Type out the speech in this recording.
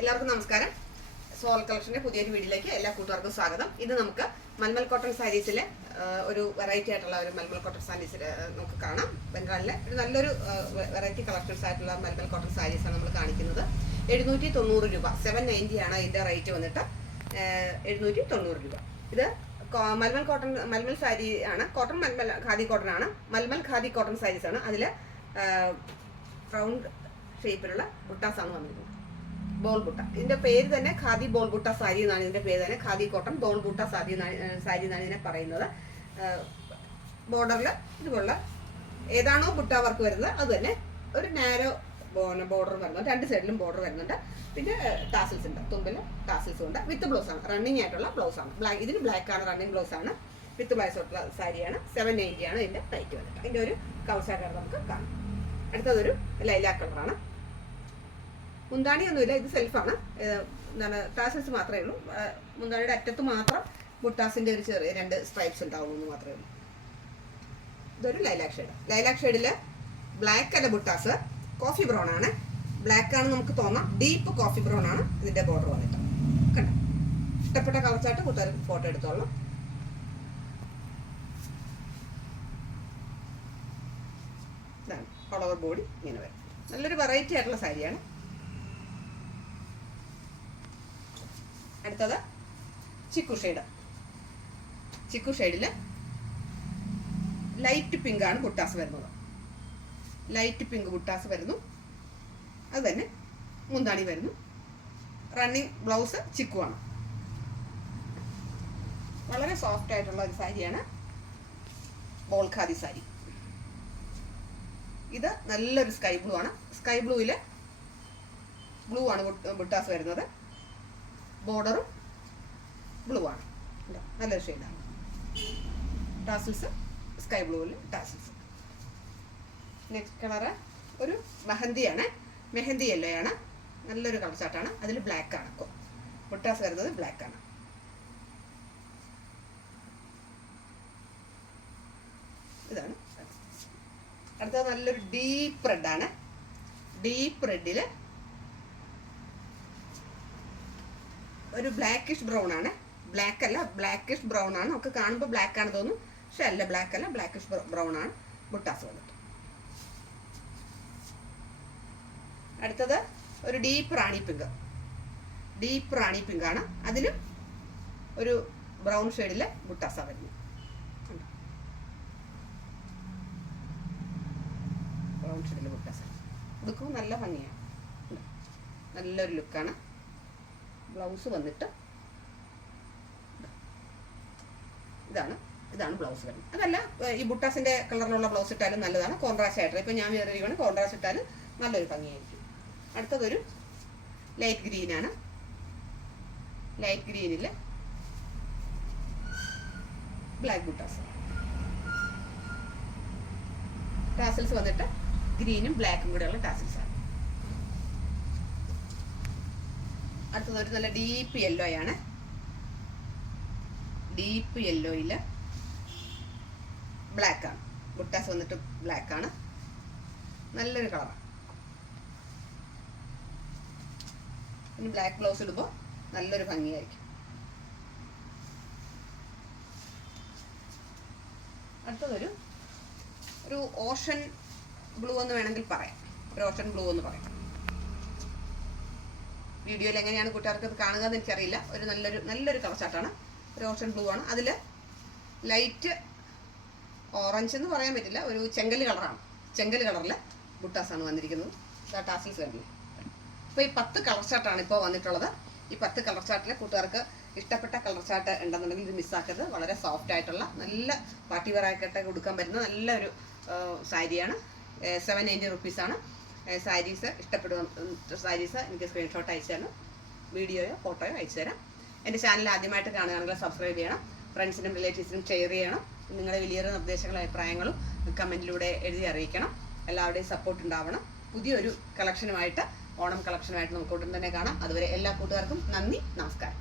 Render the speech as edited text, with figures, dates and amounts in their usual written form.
എല്ലാവർക്കും നമസ്കാരം. സോൾ കളക്ഷന്റെ പുതിയൊരു വീഡിയോയിലേക്ക് എല്ലാ കൂട്ടുകാർക്കും സ്വാഗതം. ഇത് നമുക്ക് മൽമൽ കോട്ടൺ സാരീസിലെ ഒരു വെറൈറ്റി ആയിട്ടുള്ള ഒരു മൽമൽ കോട്ടൺ സാരീസിൽ നമുക്ക് കാണാം. ബംഗാളിലെ ഒരു നല്ലൊരു വെറൈറ്റി കളക്ഷൻസ് ആയിട്ടുള്ള മൽമൽ കോട്ടൺ സാരീസാണ് നമ്മൾ കാണിക്കുന്നത്. 790 രൂപ, 790 ആണ് ഇതിന്റെ റേറ്റ് വന്നിട്ട്. 790 രൂപ. ഇത് മൽമൽ കോട്ടൺ, മൽമൽ സാരി ആണ്. കോട്ടൺ മൽമൽ ഖാദി കോട്ടൺ ആണ്. മൽമൽ ഖാദി കോട്ടൺ സാരീസ് ആണ്. അതിൽ റൗണ്ട് ഷേപ്പിലുള്ള ബുട്ടാസാണ് വന്നിരിക്കുന്നത്. ബോൾ ബുട്ട, ഇതിന്റെ പേര് തന്നെ ഖാദി ബോൾ ബുട്ട സാരി എന്നാണ്. ഇതിന്റെ പേര് തന്നെ ഖാദി കോട്ടൺ ബോൾ ബുട്ട സാരി എന്നാണ് ഇതിനെ പറയുന്നത്. ബോർഡറിൽ ഇതുപോലുള്ള ഏതാണോ ബുട്ട വർക്ക് വരുന്നത് അത് തന്നെ ഒരു നാരോ ബോർഡർ വരുന്നുണ്ട്. രണ്ട് സൈഡിലും ബോർഡർ വരുന്നുണ്ട്. പിന്നെ ടാസിൽസ് ഉണ്ട്, തുമ്പിൽ ടാസിൽസ് ഉണ്ട്. വിത്ത് ബ്ലൗസ് ആണ്, റണ്ണിങ് ആയിട്ടുള്ള ബ്ലൗസ് ആണ്. ഇതിന് ബ്ലാക്ക് ആണ്, റണ്ണിങ് ബ്ലൗസ് ആണ്. വിത്ത് ബ്ലൗസ് ആയിട്ടുള്ള സാരിയാണ്. 790 ആണ് ഇതിന്റെ റേറ്റ് വന്നിട്ട്. അതിന്റെ ഒരു കൗസായിട്ട് നമുക്ക് കാണാം. അടുത്തതൊരു ലൈലാ കളറാണ്. മുന്താണിയൊന്നുമില്ല, ഇത് സെൽഫാണ്. എന്താണ്, ടാസിൽസ് മാത്രമേ ഉള്ളൂ. മുന്താണിയുടെ അറ്റത്ത് മാത്രം ബുട്ടാസിന്റെ ഒരു ചെറിയ 2 സ്ട്രൈപ്സ് ഉണ്ടാവുമെന്ന് മാത്രമേ ഉള്ളൂ. ഇതൊരു ലൈലാക് ഷെയ്ഡ്. ലൈലാക് ഷെയ്ഡില് ബ്ലാക്ക് അല്ല ബുട്ടാസ്, കോഫി ബ്രൗൺ ആണ്. ബ്ലാക്ക് ആണ് നമുക്ക് തോന്നാം, ഡീപ്പ് കോഫി ബ്രൗൺ ആണ് ഇതിന്റെ ബോർഡർ വന്നിട്ട്. കണ്ടോ, ഇഷ്ടപ്പെട്ട കളർ ചാർട്ട് കൂട്ടുകാർ ഫോട്ടോ എടുത്തോളാം. ഇതാണ് ഓൾ ഓവർ ബോഡി ഇങ്ങനെ വരും. നല്ലൊരു വെറൈറ്റി ആയിട്ടുള്ള സാരിയാണ്. അടുത്തത് ചിക്കു ഷെയ്ഡ്. ചിക്കു ഷെയ്ഡില് ലൈറ്റ് പിങ്ക് ആണ് ബുട്ടാസ് വരുന്നത്. ലൈറ്റ് പിങ്ക് ബുട്ടാസ് വരുന്നു. അത് തന്നെ മുന്താണി വരുന്നു. റണ്ണിങ് ബ്ലൗസ് ചിക്കു ആണ്. വളരെ സോഫ്റ്റ് ആയിട്ടുള്ള ഒരു സാരിയാണ് ബോൾ ഖാദി സാരി. ഇത് നല്ലൊരു സ്കൈ ബ്ലൂ ആണ്. സ്കൈ ബ്ലൂവില് ബ്ലൂ ആണ് ബുട്ടാസ് വരുന്നത്. ബോർഡറും ബ്ലൂ ആണ്. നല്ലൊരു ഷെയ്ഡാണ്. ടാസിൽസ് സ്കൈ ബ്ലൂവിൽ ടാസിൽസ്. നെക്സ്റ്റ് കളറ് ഒരു മെഹന്തിയാണ്. മെഹന്തി യെല്ലോ ആണ്. നല്ലൊരു കളർ ചാർട്ടാണ്. അതിൽ ബ്ലാക്ക് ആണ്. ബുട്ടാസ് വരുന്നത് ബ്ലാക്ക് ആണ്. ഇതാണ് അടുത്തത്. നല്ലൊരു ഡീപ്പ് റെഡ് ആണ്. ഡീപ്പ് റെഡില് ഒരു ബ്ലാക്കിഷ് ബ്രൗൺ ആണ്. ബ്ലാക്ക് അല്ല, ബ്ലാക്കിഷ് ബ്രൗൺ ആണ്. നമുക്ക് കാണുമ്പോൾ ബ്ലാക്ക് ആണ് തോന്നും, പക്ഷെ അല്ല, ബ്ലാക്ക് അല്ല, ബ്ലാക്കിഷ് ബ്രൗൺ ആണ് ബുട്ടാസ് വന്നിട്ട്. അടുത്തത് ഒരു ഡീപ്പ് റാണി പിങ്ക്. ഡീപ്പ് റാണി പിങ്ക് ആണ്. അതിലും ഒരു ബ്രൗൺ ഷെയ്ഡില് ബുട്ടാസ വരുന്നു. ബ്രൗൺ ഷെയ്ഡില് ബുട്ടാസ ഉടുക്കും നല്ല ഭംഗിയാണ്. നല്ലൊരു ലുക്കാണ്. ബ്ലൗസ് വന്നിട്ട് ഇതാണ് ബ്ലൗസ് വരുന്നത്. അതല്ല, ഈ ബുട്ടാസിന്റെ കളറിലുള്ള ബ്ലൗസ് ഇട്ടാലും നല്ലതാണ്. കോൺട്രാസ്റ്റ് ആയിട്ട് ഇപ്പം ഞാൻ വേറെ കോൺട്രാസ്റ്റ് ഇട്ടാലും നല്ലൊരു ഭംഗിയായിരിക്കും. അടുത്തതൊരു ലൈറ്റ് ഗ്രീൻ ആണ്. ലൈറ്റ് ഗ്രീനില് ബ്ലാക്ക് ബുട്ടാസ്. ടാസിൽസ് വന്നിട്ട് ഗ്രീനും ബ്ലാക്കും കൂടെയുള്ള ടാസിൽസ് ആണ്. അടുത്തത് ഒരു നല്ല ഡീപ്പ് യെല്ലോ ആണ്. ഡീപ്പ് യെല്ലോയില് ബ്ലാക്ക് ആണ്. ബുട്ടാസ് വന്നിട്ട് ബ്ലാക്ക് ആണ്. നല്ലൊരു കളറാണ്. പിന്നെ ബ്ലാക്ക് ബ്ലൗസ് ഇടുമ്പോൾ നല്ലൊരു ഭംഗിയായിരിക്കും. അടുത്തതൊരു ഓഷൻ ബ്ലൂ എന്ന് വേണമെങ്കിൽ പറയാം. ഒരു ഓഷൻ ബ്ലൂ എന്ന് പറയാം. വീഡിയോയിൽ എങ്ങനെയാണ് കൂട്ടുകാർക്ക് അത് കാണുക എന്ന് എനിക്കറിയില്ല. ഒരു നല്ലൊരു കളർ ചാർട്ടാണ്. ഒരു ഓഷൻ ബ്ലൂ ആണ്. അതിൽ ലൈറ്റ് ഓറഞ്ച് എന്ന് പറയാൻ പറ്റില്ല, ഒരു ചെങ്കല് കളറാണ്. ചെങ്കല് കളറിൽ ബുട്ടാസാണ് വന്നിരിക്കുന്നത്. ടാസിൽസ് കണ്ടില്ലേ. അപ്പോൾ ഈ 10 കളർ ചാർട്ടാണ് ഇപ്പോൾ വന്നിട്ടുള്ളത്. ഈ 10 കളർ ചാർട്ടിലെ കൂട്ടുകാർക്ക് ഇഷ്ടപ്പെട്ട കളർ ചാർട്ട് ഉണ്ടെന്നുണ്ടെങ്കിൽ ഇത് മിസ്സാക്കരുത്. വളരെ സോഫ്റ്റ് ആയിട്ടുള്ള നല്ല പാർട്ടി വെയർ ആയിട്ടൊക്കെ കൊടുക്കാൻ പറ്റുന്ന നല്ലൊരു സാരിയാണ്. 790 റുപ്പീസാണ്. സാരീസ് ഇഷ്ടപ്പെടുന്ന സാരീസ് എനിക്ക് സ്ക്രീൻഷോട്ട് അയച്ചു തരണം. വീഡിയോയോ ഫോട്ടോയോ അയച്ചു തരാം. എൻ്റെ ചാനൽ ആദ്യമായിട്ട് കാണുകയാണെങ്കിൽ സബ്സ്ക്രൈബ് ചെയ്യണം. ഫ്രണ്ട്സിനും റിലേറ്റീവ്സിനും ഷെയർ ചെയ്യണം. നിങ്ങളുടെ വലിയൊരു നിർദ്ദേശങ്ങളും അഭിപ്രായങ്ങളും കമൻറ്റിലൂടെ എഴുതി അറിയിക്കണം. എല്ലാവരുടെയും സപ്പോർട്ട് ഉണ്ടാവണം. പുതിയൊരു കളക്ഷനുമായിട്ട്, ഓണം കളക്ഷനുമായിട്ട് നമുക്ക് ഉടൻ തന്നെ കാണാം. അതുവരെ എല്ലാ കൂട്ടുകാർക്കും നന്ദി, നമസ്കാരം.